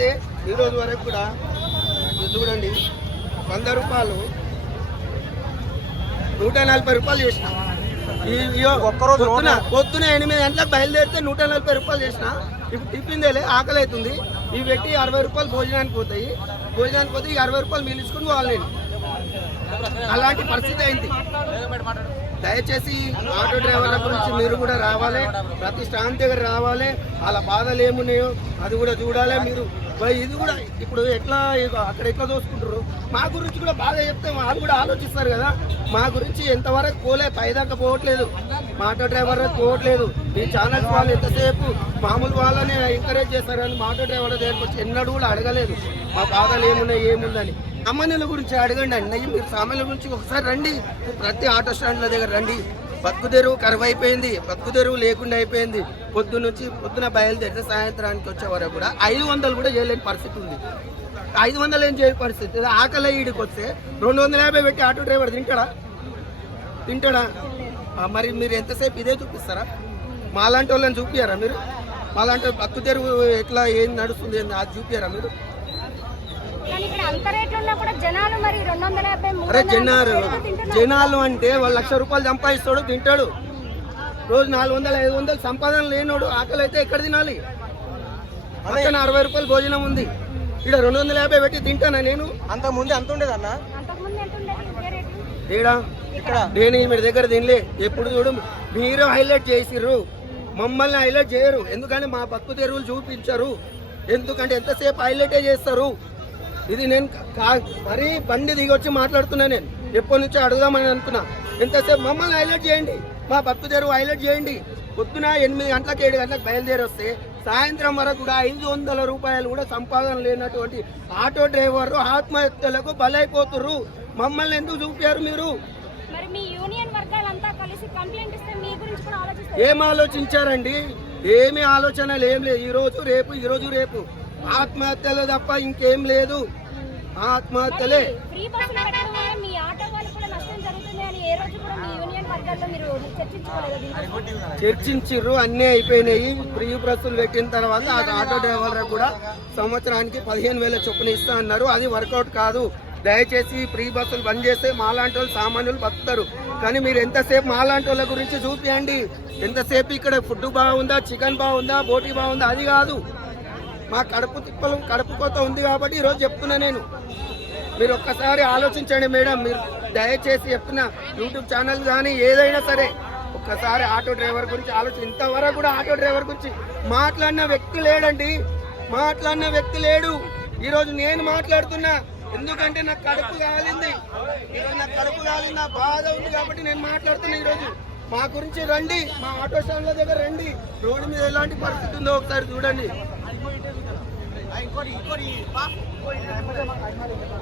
అయితే ఈరోజు వరకు కూడా చూడండి 100 రూపాయలు 140 రూపాయలు చేసిన. ఒక్కరోజు పొద్దున 8 గంటలకు బయలుదేరితే 140 రూపాయలు చేసిన. ఇప్పుడు టిఫిన్ దేలే, ఆకలి అవుతుంది. ఈ వ్యక్తి 60 రూపాయలు భోజనానికి పోతాయి. భోజనానికి పోతే ఈ 60 రూపాయలు మిగిలించుకుని పోవాలి. అలాంటి పరిస్థితి అయింది. దయచేసి ఆటో డ్రైవర్ల గురించి మీరు కూడా రావాలి, ప్రతి స్టాండ్ దగ్గర రావాలి, వాళ్ళ బాధలు ఏమున్నాయో అది కూడా చూడాలి. మీరు ఇది కూడా ఇప్పుడు ఎట్లా అక్కడ ఎట్లా దోసుకుంటారు, మా గురించి కూడా బాగా చెప్తే వాళ్ళు కూడా ఆలోచిస్తారు కదా. మా గురించి ఎంతవరకు పోలే, పైదాకా పోవట్లేదు, మా ఆటో డ్రైవర్ పోవట్లేదు. ఈ ఛానల్స్ వాళ్ళు ఎంతసేపు మామూలు వాళ్ళని ఎంకరేజ్ చేస్తారు కానీ మా ఆటో డ్రైవర్ దగ్గరకు వచ్చి ఎన్నడూ కూడా అడగలేదు మా బాధలు ఏముందని. సామాన్యుల గురించి అడగండి అండి. మీరు సామాన్యుల గురించి ఒకసారి రండి, ప్రతి ఆటో స్టాండ్ల దగ్గర రండి. బతుకుదెరువు కరువు అయిపోయింది, బతుకుదెరువు లేకుండా అయిపోయింది. పొద్దున బయలుదేరితే సాయంత్రానికి వచ్చే వరకు కూడా 500 కూడా చేయలేని పరిస్థితి ఉంది. 500 ఏం చేయని పరిస్థితి. ఆకలి ఈడికి వస్తే 250 పెట్టి ఆటో డ్రైవర్ తింటాడా? మరి మీరు ఎంతసేపు ఇదే చూపిస్తారా? మాలాంటి వాళ్ళని చూపియారా మీరు? మాలాంటి బతుకుదెరువు ఎట్లా ఏం నడుస్తుంది అది చూపియారా మీరు? అరే జనాలు అంటే వాళ్ళు 1,00,000 రూపాయలు సంపాదిస్తాడు, తింటాడు. రోజు 400, 500 సంపాదన లేనోడు ఆకలి అయితే ఎక్కడ తినాలి? పక్కన 60 రూపాయలు భోజనం ఉంది, ఇక్కడ 250 పెట్టి తింటానా నేను? అంత ముందు అంత ఉండేది అన్న. నేను మీ దగ్గర తినలే. ఎప్పుడు చూడు మీరు హైలైట్ చేసిర్రు, మమ్మల్ని హైలైట్ చేయరు. ఎందుకంటే మా బతుకు తెరువులు చూపించరు. ఎందుకంటే ఎంతసేపు హైలైటే చేస్తారు. ఇది నేను మరీ బండి దిగి వచ్చి మాట్లాడుతున్నా. నేను ఎప్పటి నుంచో అడుగుదామని అనుకున్నా. ఎంతసేపు మమ్మల్ని హైలైట్ చేయండి, మా బతుకు తెరువు హైలైట్ చేయండి. పొద్దున 8 గంటలకు 7 గంటలకు బయలుదేరి వస్తే సాయంత్రం వరకు కూడా 500 రూపాయలు కూడా సంపాదన లేనటువంటి ఆటో డ్రైవర్లు ఆత్మహత్యలకు బలైపోతున్నారు. మమ్మల్ని ఎందుకు చూపారు మీరు? ఏం ఆలోచించారండి? ఏమి ఆలోచనలు ఏం లేదు. ఈ రోజు రేపు ఆత్మహత్యలు తప్ప ఇంకేం లేదు. ఆత్మహత్యలే. చర్చించిర్రు, అన్నీ అయిపోయినాయి. ఫ్రీ బస్సులు పెట్టిన తర్వాత ఆటో డ్రైవర్లకు కూడా సంవత్సరానికి 15,000 చొప్పున ఇస్తా అన్నారు. అది వర్కౌట్ కాదు. దయచేసి ఫ్రీ బస్సులు బంద్ చేస్తే మాలాంటి వాళ్ళు సామాన్యులు బతుకుతారు. కానీ మీరు ఎంతసేపు మాలాంటి వాళ్ళ గురించి చూపియండి. ఎంతసేపు ఇక్కడ ఫుడ్ బాగుందా, చికెన్ బాగుందా, బోటీ బాగుందా, అది కాదు. మా కడుపు కోత ఉంది కాబట్టి ఈరోజు చెప్తున్నా నేను. మీరు ఒక్కసారి ఆలోచించండి మేడం. మీరు దయచేసి చెప్తున్నా, యూట్యూబ్ ఛానల్ కానీ ఏదైనా సరే ఒక్కసారి ఆటో డ్రైవర్ గురించి ఆలోచన. ఇంతవరకు కూడా ఆటో డ్రైవర్ గురించి మాట్లాడిన వ్యక్తి లేడండి, మాట్లాడిన వ్యక్తి లేడు. ఈరోజు నేను మాట్లాడుతున్నా, ఎందుకంటే నాకు కడుపు కాలింది. ఈరోజు నాకు కడుపు కాలింది, నా బాధ ఉంది కాబట్టి నేను మాట్లాడుతున్నా. ఈరోజు మా గురించి రండి, మా ఆటో స్టాండ్ల దగ్గర రండి. రోడ్డు మీద ఎలాంటి పరిస్థితి ఉందో ఒకసారి చూడండి.